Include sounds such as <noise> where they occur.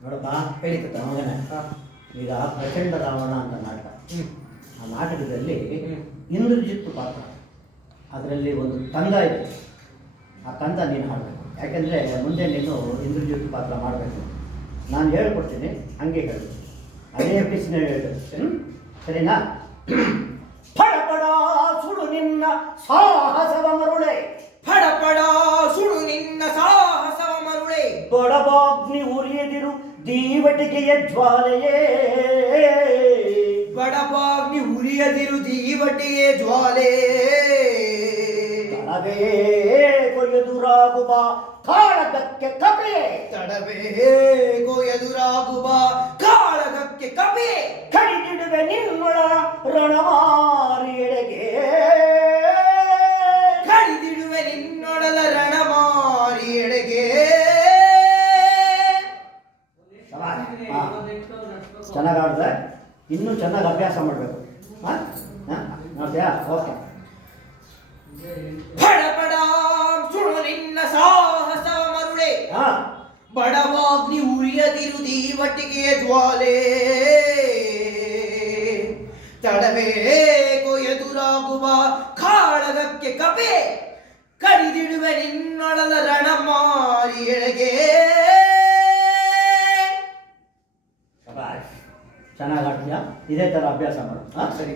ನೋಡಪ್ಪ ಹೇಳಿ ಮಗನ. ಈಗ ಪ್ರಚಂಡ ರಾವಣ ಅಂತ ನಾಟಕ. ಆ ನಾಟಕದಲ್ಲಿ ಇಂದ್ರಜಿತ್ ಇಂದ್ರಜಿತ್ತು ಪಾತ್ರ. ಅದರಲ್ಲಿ ಒಂದು ತಂದ ಇತ್ತು ಆ ತಂದ ನೀನು ಹಾಡಬೇಕು. ಯಾಕೆಂದರೆ ಮುಂದೆ ನೀನು ಇಂದ್ರಜಿತ್ ಪಾತ್ರ ಮಾಡಬೇಕು. ನಾನು ಹೇಳ್ಕೊಡ್ತೀನಿ ಹಂಗೆ ಹೇಳು. ಅದೇ ಪ್ರಶ್ನೆ ಹೇಳು. ಸರಿನಾ <clears throat> ಸರಿನಾ? ಪಡ ಸುಡು ನಿನ್ನ ಸಾಹಸವ ಬಡಬಾಗ್ನಿ ಉರಿಯದಿರು ದೀವಟಿಗೆಯ ಜ್ವಾಲೆಯೇ. ಬಡಬಾಗ್ನಿ ಉರಿಯದಿರು ದೀವಟಿಗೆ ಜ್ವಾಲೆ. ತಡವೇ ಕೊಯ್ಯದುರಾಗುವ ಕಾಳಗಕ್ಕೆ ಕಪೆ ತಡವೇ ಎದುರಾಗುವ ಕಾಳಗಕ್ಕೆ ಕಪಿ ಕಡಿದಿಡುವೆ ನಿನ್ನೊಳ ರಣಮಾರಿಯೆಡೆಗೆ ಚೆನ್ನಾಗಿ ಆಡಿದ್ರೆ ಇನ್ನೂ ಚೆನ್ನಾಗಿ ಅಭ್ಯಾಸ ಮಾಡಬೇಕು. ಹಾಂ? ಹಾಂ? ನೋಡ್ತೀಯಾ? ಓಕೆ. ಫಡ ಫಡ ಸುಡು ನಿನ್ನ ಸಾಹಸ ಮರುಳೆ. ಹಾಂ. ಬಡವಾಗ್ನಿ ಉರಿಯದಿರು ದೀವಟಿಗೆ ಜ್ವಾಲೆ. ತಡವೇ ಎದುರಾಗುವ ಕಾಳಗಕ್ಕೆ ಕಪೆ. ಕಡಿದಿಡುವೆ ನಿನ್ನೊಡಲ ಚೆನ್ನಾಗಿ ಆಡ್ತೀಯಾ? ಇದೇ ಥರ ಅಭ್ಯಾಸ ಮಾಡು. ಹಾಂ? ಸರಿ